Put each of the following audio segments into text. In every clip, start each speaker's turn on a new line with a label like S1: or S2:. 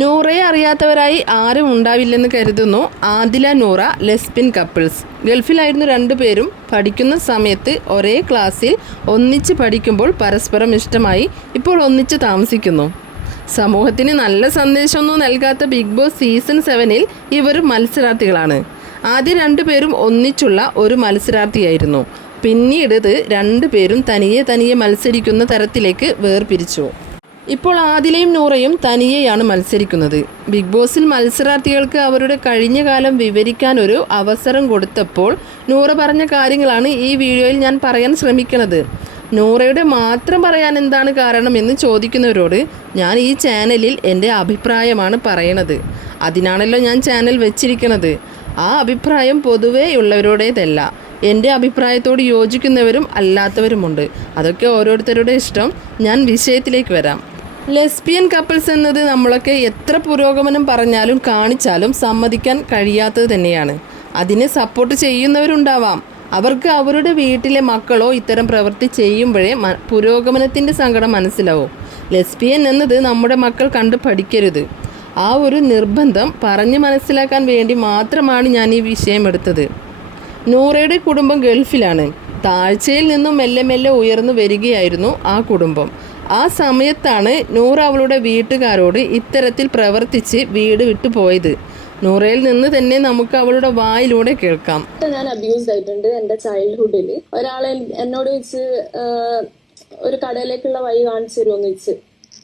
S1: നൂറയെ അറിയാത്തവരായി ആരും ഉണ്ടാവില്ലെന്ന് കരുതുന്നു ആദില നൂറ ലെസ്ബിൻ കപ്പിൾസ്. ഗൾഫിലായിരുന്നു രണ്ടുപേരും പഠിക്കുന്ന സമയത്ത് ഒരേ ക്ലാസ്സിൽ ഒന്നിച്ച് പഠിക്കുമ്പോൾ പരസ്പരം ഇഷ്ടമായി ഇപ്പോൾ ഒന്നിച്ച് താമസിക്കുന്നു. സമൂഹത്തിന് നല്ല സന്ദേശമൊന്നും നൽകാത്ത ബിഗ് ബോസ് സീസൺ സെവനിൽ ഇവർ മത്സരാർത്ഥികളാണ്. ആദ്യം രണ്ടുപേരും ഒന്നിച്ചുള്ള ഒരു മത്സരാർത്ഥിയായിരുന്നു. പിന്നീട് ഇത് രണ്ടുപേരും തനിയെ തനിയെ മത്സരിക്കുന്ന തരത്തിലേക്ക് വേർപിരിച്ചു. ഇപ്പോൾ ആദിലയും നൂറയും തനിയെയാണ് മത്സരിക്കുന്നത്. ബിഗ് ബോസിൽ മത്സരാർത്ഥികൾക്ക് അവരുടെ കഴിഞ്ഞ കാലം വിവരിക്കാൻ ഒരു അവസരം കൊടുത്തപ്പോൾ നൂറ പറഞ്ഞ കാര്യങ്ങളാണ് ഈ വീഡിയോയിൽ ഞാൻ പറയാൻ ശ്രമിക്കുന്നത്. നൂറയുടെ മാത്രം പറയാൻ എന്താണ് കാരണം എന്ന് ചോദിക്കുന്നവരോട് ഞാൻ ഈ ചാനലിൽ എന്റെ അഭിപ്രായമാണ് പറയണത്. അതിനാണല്ലോ ഞാൻ ചാനൽ വെച്ചിരിക്കുന്നത് ആ അഭിപ്രായം പൊതുവേ ഉള്ളവരുടേതല്ല. എന്റെ അഭിപ്രായത്തോട് യോജിക്കുന്നവരും അല്ലാത്തവരുമുണ്ട്. അതൊക്കെ ഓരോരുത്തരുടെ ഇഷ്ടം. ഞാൻ വിഷയത്തിലേക്ക് വരാം. ലെസ്ബിയൻ കപ്പിൾസ് എന്നത് നമ്മളൊക്കെ എത്ര പുരോഗമനം പറഞ്ഞാലും കാണിച്ചാലും സമ്മതിക്കാൻ കഴിയാത്തത് തന്നെയാണ്. അതിനെ സപ്പോർട്ട് ചെയ്യുന്നവരുണ്ടാവാം. അവർക്ക് അവരുടെ വീട്ടിലെ മക്കളോ ഇത്തരം പ്രവൃത്തി ചെയ്യുമ്പോഴേ പുരോഗമനത്തിന്റെ സങ്കടം മനസ്സിലാവും. ലെസ്ബിയൻ എന്നത് നമ്മുടെ മക്കൾ കണ്ട് പഠിക്കരുത്. ആ ഒരു നിർബന്ധം പറഞ്ഞ് മനസ്സിലാക്കാൻ വേണ്ടി മാത്രമാണ് ഞാൻ ഈ വിഷയം എടുത്തത്. നൂറയുടെ കുടുംബം ഗൾഫിലാണ്. താഴ്ചയിൽ നിന്നും മെല്ലെ മെല്ലെ ഉയർന്നു വരികയായിരുന്നു ആ കുടുംബം. ആ സമയത്താണ് നൂറ അവളുടെ വീട്ടുകാരോട് ഇത്തരത്തിൽ പ്രവർത്തിച്ച് വീട് വിട്ടു പോയത്. നൂറയിൽ നിന്ന് തന്നെ നമുക്ക് അവളുടെ വായിലൂടെ കേൾക്കാം.
S2: ഞാൻ അബ്യൂസ് ആയിട്ടുണ്ട് എന്റെ ചൈൽഡ്ഹുഡിൽ ഒരാളെ എന്നോട് വെച്ച് ഒരു കടയിലേക്കുള്ള വഴി കാണിച്ചു തരുമെന്ന് വെച്ച്.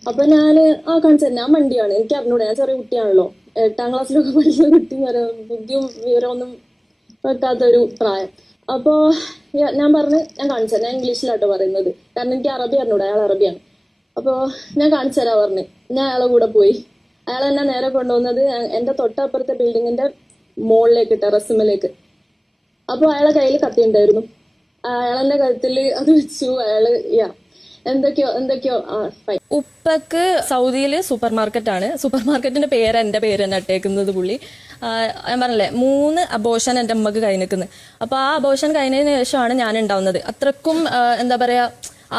S2: അപ്പൊ ഞാൻ ആ കാണിച്ചു ഞാൻ വണ്ടിയാണ്. എനിക്ക് അറിഞ്ഞൂടെ. ഞാൻ ചെറിയ കുട്ടിയാണല്ലോ. എട്ടാം ക്ലാസ്സിലൊക്കെ പഠിക്കുന്ന കുട്ടി ബുദ്ധിയും വിവരമൊന്നും വെക്കാത്തൊരു പ്രായം. അപ്പോ ഞാൻ പറഞ്ഞു ഞാൻ കാണിച്ചു ഞാൻ ഇംഗ്ലീഷിലാട്ടോ പറയുന്നത്. കാരണം എനിക്ക് അറബി അറിഞ്ഞൂടെ. അയാൾ അറബിയാണ്. അപ്പോ ഞാൻ കാണിച്ചു തരാ പറഞ്ഞു ഞാൻ അയാളെ കൂടെ പോയി. അയാൾ എന്നെ നേരെ കൊണ്ടുവന്നത് എന്റെ തൊട്ടപ്പുറത്തെ ബിൽഡിങ്ങിന്റെ മുകളിലേക്ക് ടെറസിമിലേക്ക്. അപ്പൊ അയാളെ കയ്യിൽ കത്തി ഉണ്ടായിരുന്നു അയാളെന്റെ കഴുത്തിൽ അത് വെച്ചു. അയാൾ യാ എന്തൊക്കെയോ എന്തൊക്കെയോ
S3: ഉപ്പക്ക് സൗദിയിൽ സൂപ്പർ മാർക്കറ്റ് ആണ് സൂപ്പർ മാർക്കറ്റിന്റെ പേര് എന്റെ പേര് തന്നെ ഇട്ടേക്കുന്നത് പുള്ളി. ഞാൻ പറഞ്ഞല്ലേ മൂന്ന് അബോഷൻ എന്റെ അമ്മയ്ക്ക് കഴിഞ്ഞിരിക്കുന്നത് അപ്പൊ ആ അബോഷൻ കഴിഞ്ഞതിന് ശേഷമാണ് ഞാൻ ഉണ്ടാവുന്നത്. അത്രക്കും എന്താ പറയാ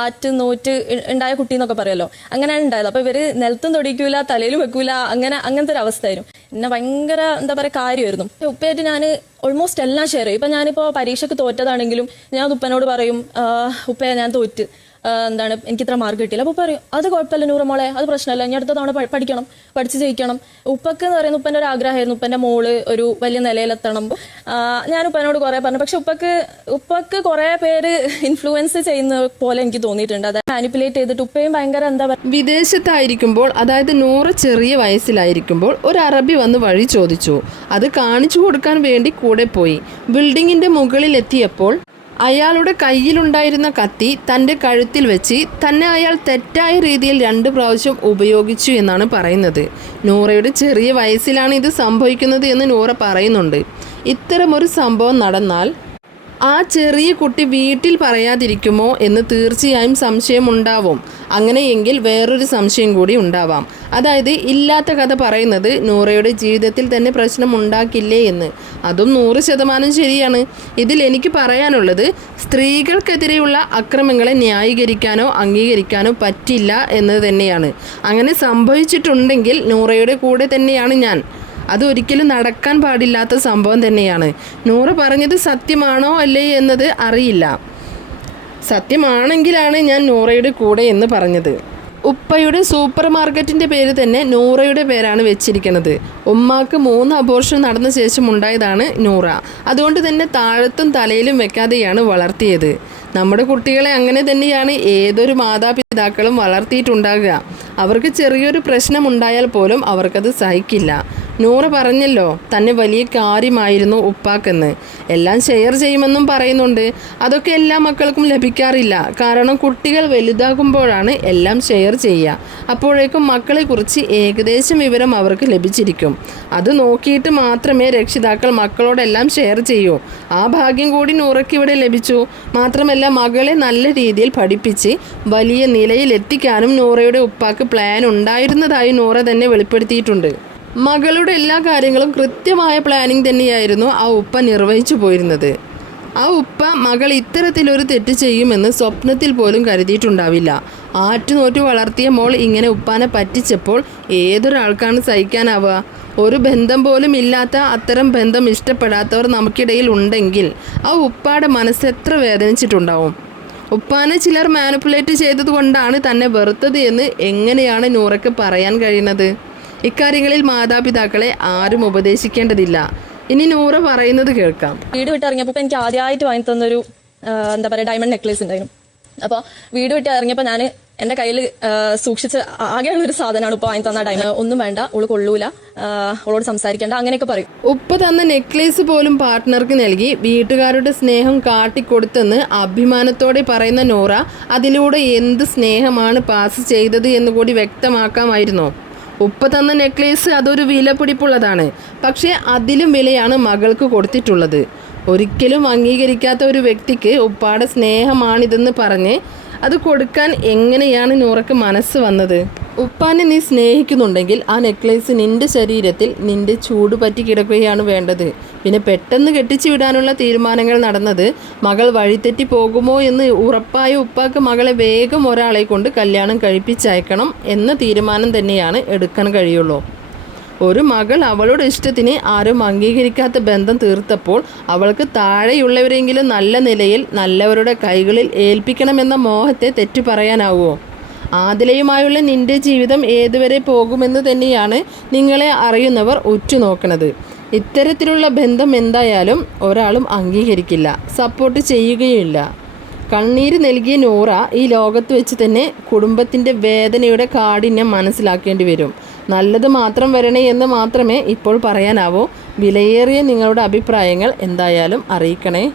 S3: ആറ്റ് നോറ്റ് ഉണ്ടായ കുട്ടി എന്നൊക്കെ പറയുമല്ലോ അങ്ങനെയാണ് ഉണ്ടായത്. അപ്പൊ ഇവർ നിലത്തും തൊടിക്കൂല തലയിലും വെക്കൂല അങ്ങനെ അങ്ങനത്തെ ഒരു അവസ്ഥയായിരുന്നു. എന്നെ ഭയങ്കര എന്താ പറയാ കാര്യമായിരുന്നു. ഉപ്പയായിട്ട് ഞാൻ ഓൾമോസ്റ്റ് എല്ലാം ഷെയർ ചെയ്യും. ഇപ്പൊ ഞാനിപ്പോ പരീക്ഷയ്ക്ക് തോറ്റതാണെങ്കിലും ഞാൻ ഉപ്പനോട് പറയും ഉപ്പയെ ഞാൻ തോറ്റ്. എന്താണ് എനിക്ക് ഇത്ര മാർക്ക് കിട്ടിയില്ല. അപ്പോൾ പറയും അത് കുഴപ്പമില്ല നൂറമോളെ അത് പ്രശ്നമല്ല. ഇനി അടുത്ത തവണ പഠിക്കണം പഠിച്ച് ജയിക്കണം. ഉപ്പക്ക് എന്ന് പറയുന്ന ഉപ്പന്റെ ഒരു ആഗ്രഹമായിരുന്നു. ഉപ്പന്റെ മോൾ ഒരു വലിയ നിലയിലെത്തണം. ഞാൻ ഉപ്പനോട് കുറേ പറഞ്ഞു. പക്ഷെ ഉപ്പക്ക് ഉപ്പക്ക് കുറേ പേര് ഇൻഫ്ലുവൻസ് ചെയ്യുന്ന പോലെ എനിക്ക് തോന്നിയിട്ടുണ്ട്. അതായത് മാനിപ്പുലേറ്റ് ചെയ്തിട്ട് ഉപ്പയും ഭയങ്കര എന്താ
S1: വിദേശത്തായിരിക്കുമ്പോൾ അതായത് നൂറ് ചെറിയ വയസ്സിലായിരിക്കുമ്പോൾ ഒരു അറബി വന്ന് വഴി ചോദിച്ചു. അത് കാണിച്ചു കൊടുക്കാൻ വേണ്ടി കൂടെ പോയി. ബിൽഡിങ്ങിന്റെ മുകളിൽ എത്തിയപ്പോൾ അയാളുടെ കയ്യിലുണ്ടായിരുന്ന കത്തി തന്റെ കഴുത്തിൽ വെച്ച് തന്നെ അയാൾ തെറ്റായ രീതിയിൽ രണ്ട് പ്രാവശ്യം ഉപയോഗിച്ചു എന്നാണ് പറയുന്നത്. നൂറയുടെ ചെറിയ വയസ്സിലാണ് ഇത് സംഭവിക്കുന്നത് എന്ന് നൂറ പറയുന്നുണ്ട്. ഇത്തരമൊരു സംഭവം നടന്നാൽ ആ ചെറിയ കുട്ടി വീട്ടിൽ പറയാതിരിക്കുമോ എന്ന് തീർച്ചയായും സംശയമുണ്ടാവും. അങ്ങനെയെങ്കിൽ വേറൊരു സംശയം കൂടി ഉണ്ടാവാം. അതായത് ഇല്ലാത്ത കഥ പറയുന്നത് നൂറയുടെ ജീവിതത്തിൽ തന്നെ പ്രശ്നം ഉണ്ടാക്കില്ലേ എന്ന്. അതും നൂറ് ശതമാനം ശരിയാണ്. ഇതിൽ എനിക്ക് പറയാനുള്ളത് സ്ത്രീകൾക്കെതിരെയുള്ള അക്രമങ്ങളെ ന്യായീകരിക്കാനോ അംഗീകരിക്കാനോ പറ്റില്ല എന്നത് തന്നെയാണ്. അങ്ങനെ സംഭവിച്ചിട്ടുണ്ടെങ്കിൽ നൂറയുടെ കൂടെ തന്നെയാണ് ഞാൻ. അത് ഒരിക്കലും നടക്കാൻ പാടില്ലാത്ത സംഭവം തന്നെയാണ്. നൂറ് പറഞ്ഞത് സത്യമാണോ അല്ലേ എന്നത് അറിയില്ല. സത്യമാണെങ്കിലാണ് ഞാൻ നൂറയുടെ കൂടെ എന്ന് പറഞ്ഞത്. ഉപ്പയുടെ സൂപ്പർ മാർക്കറ്റിന്റെ പേര് തന്നെ നൂറയുടെ പേരാണ് വെച്ചിരിക്കുന്നത് ഉമ്മാക്ക് മൂന്ന് അബോർഷൻ നടന്ന ശേഷം ഉണ്ടായതാണ് നൂറ. അതുകൊണ്ട് തന്നെ താഴത്തും തലയിലും വെക്കാതെയാണ് വളർത്തിയത്. നമ്മുടെ കുട്ടികളെ അങ്ങനെ തന്നെയാണ് ഏതൊരു മാതാപിതാക്കളും വളർത്തിയിട്ടുണ്ടാകുക. അവർക്ക് ചെറിയൊരു പ്രശ്നം ഉണ്ടായാൽ പോലും അവർക്കത് സഹിക്കില്ല. നൂറ് പറഞ്ഞല്ലോ തന്നെ വലിയ കാര്യമായിരുന്നു ഉപ്പാക്കെന്ന്. എല്ലാം ഷെയർ ചെയ്യുമെന്നും പറയുന്നുണ്ട്. അതൊക്കെ എല്ലാ മക്കൾക്കും ലഭിക്കാറില്ല. കാരണം കുട്ടികൾ വലുതാകുമ്പോഴാണ് എല്ലാം ഷെയർ ചെയ്യുക. അപ്പോഴേക്കും മക്കളെക്കുറിച്ച് ഏകദേശം വിവരം അവർക്ക് ലഭിച്ചിരിക്കും. അത് നോക്കിയിട്ട് മാത്രമേ രക്ഷിതാക്കൾ മക്കളോടെല്ലാം ഷെയർ ചെയ്യൂ. ആ ഭാഗ്യം കൂടി നൂറയ്ക്ക് ഇവിടെ ലഭിച്ചു. മാത്രമല്ല മകളെ നല്ല രീതിയിൽ പഠിപ്പിച്ച് വലിയ നിലയിൽ എത്തിക്കാനും നൂറയുടെ ഉപ്പാക്ക് പ്ലാൻ ഉണ്ടായിരുന്നതായി നൂറ തന്നെ വെളിപ്പെടുത്തിയിട്ടുണ്ട്. മകളുടെ എല്ലാ കാര്യങ്ങളും കൃത്യമായ പ്ലാനിങ് തന്നെയായിരുന്നു ആ ഉപ്പ നിർവഹിച്ചു പോയിരുന്നത്. ആ ഉപ്പ മകൾ ഇത്തരത്തിലൊരു തെറ്റ് ചെയ്യുമെന്ന് സ്വപ്നത്തിൽ പോലും കരുതിയിട്ടുണ്ടാവില്ല. ആറ്റുനോറ്റു വളർത്തിയ മോൾ ഇങ്ങനെ ഉപ്പാനെ പറ്റിച്ചപ്പോൾ ഏതൊരാൾക്കാണ് സഹിക്കാനാവുക? ഒരു ബന്ധം പോലും ഇല്ലാത്ത അത്തരം ബന്ധം ഇഷ്ടപ്പെടാത്തവർ നമുക്കിടയിൽ ഉണ്ടെങ്കിൽ ആ ഉപ്പാടെ മനസ്സ് എത്ര വേദനിച്ചിട്ടുണ്ടാവും? ഉപ്പാനെ ചിലർ മാനിപ്പുലേറ്റ് ചെയ്തത് കൊണ്ടാണ് തന്നെ വെറുത്തത് എന്ന് എങ്ങനെയാണ് നൂറയ്ക്ക് പറയാൻ കഴിയുന്നത്? ഇക്കാര്യങ്ങളിൽ മാതാപിതാക്കളെ ആരും ഉപദേശിക്കേണ്ടതില്ല. ഇനി നൂറ പറയുന്നത് കേൾക്കാം.
S3: വീട് വിട്ട് ഇറങ്ങിയപ്പോൾ എനിക്ക് ആദ്യമായിട്ട് വാങ്ങി തന്നൊരു എന്താ പറയുക ഡയമണ്ട് നെക്ലേസ് ഉണ്ടായിരുന്നു. അപ്പോൾ വീട് വിട്ട് ഇറങ്ങിയപ്പോൾ ഞാൻ എന്റെ കയ്യിൽ സൂക്ഷിച്ച ആകെയുള്ള ഒരു സാധനമാണ് ഇപ്പോൾ വാങ്ങി തന്ന ഡയമണ്ട് ഒന്നും വേണ്ട ഓൾ കൊള്ളൂല. ഓളോട് സംസാരിക്കേണ്ട അങ്ങനെയൊക്കെ പറയും.
S1: ഉപ്പ തന്ന നെക്ലേസ് പോലും പാർട്ട്ണർക്ക് നൽകി വീട്ടുകാരുടെ സ്നേഹം കാട്ടിക്കൊടുത്തെന്ന് അഭിമാനത്തോടെ പറയുന്ന നോറ അതിലൂടെ എന്ത് സ്നേഹമാണ് പാസ് ചെയ്തത് എന്ന് കൂടി വ്യക്തമാക്കാമായിരുന്നോ. ഉപ്പ തന്ന നെക്ലേസ് അതൊരു വില പിടിപ്പുള്ളതാണ് പക്ഷേ അതിലും വിലയാണ് മകൾക്ക് കൊടുത്തിട്ടുള്ളത്. ഒരിക്കലും അംഗീകരിക്കാത്ത ഒരു വ്യക്തിക്ക് ഉപ്പാടെ സ്നേഹമാണിതെന്ന് പറഞ്ഞ് അത് കൊടുക്കാൻ എങ്ങനെയാണ് നൂറക്ക് മനസ്സ് വന്നത്? ഉപ്പാനെ നീ സ്നേഹിക്കുന്നുണ്ടെങ്കിൽ ആ നെക്ലേസ് നിന്റെ ശരീരത്തിൽ നിന്റെ ചൂട് പറ്റി കിടക്കുകയാണ് വേണ്ടത്. പിന്നെ പെട്ടെന്ന് കെട്ടിച്ചു വിടാനുള്ള തീരുമാനങ്ങൾ നടന്നത് മകൾ വഴിതെറ്റി പോകുമോ എന്ന് ഉറപ്പായ ഉപ്പാക്ക് മകളെ വേഗം ഒരാളെ കൊണ്ട് കല്യാണം കഴിപ്പിച്ചയക്കണം എന്ന തീരുമാനം തന്നെയാണ് എടുക്കാൻ കഴിയുള്ളൂ. ഒരു മകൾ അവളുടെ ഇഷ്ടത്തിന് ആരും അംഗീകരിക്കാത്ത ബന്ധം തീർത്തപ്പോൾ അവൾക്ക് താഴെയുള്ളവരെങ്കിലും നല്ല നിലയിൽ നല്ലവരുടെ കൈകളിൽ ഏൽപ്പിക്കണമെന്ന മോഹത്തെ തെറ്റു പറയാനാവുമോ ആദിലയുമായുള്ള നിന്റെ ജീവിതം ഏതുവരെ പോകുമെന്ന് തന്നെയാണ് നിങ്ങളെ അറിയുന്നവർ ഉറ്റുനോക്കണത്. ഇത്തരത്തിലുള്ള ബന്ധം എന്തായാലും ഒരാളും അംഗീകരിക്കില്ല സപ്പോർട്ട് ചെയ്യുകയുമില്ല. കണ്ണീര് നൽകിയ നൂറ ഈ ലോകത്ത് വെച്ച് തന്നെ കുടുംബത്തിന്റെ വേദനയുടെ കാഠിന്യം മനസ്സിലാക്കേണ്ടി വരും. നല്ലത് മാത്രം വരണേ എന്ന് മാത്രമേ ഇപ്പോൾ പറയാനാവൂ. വിലയേറിയ നിങ്ങളുടെ അഭിപ്രായങ്ങൾ എന്തായാലും അറിയിക്കണേ.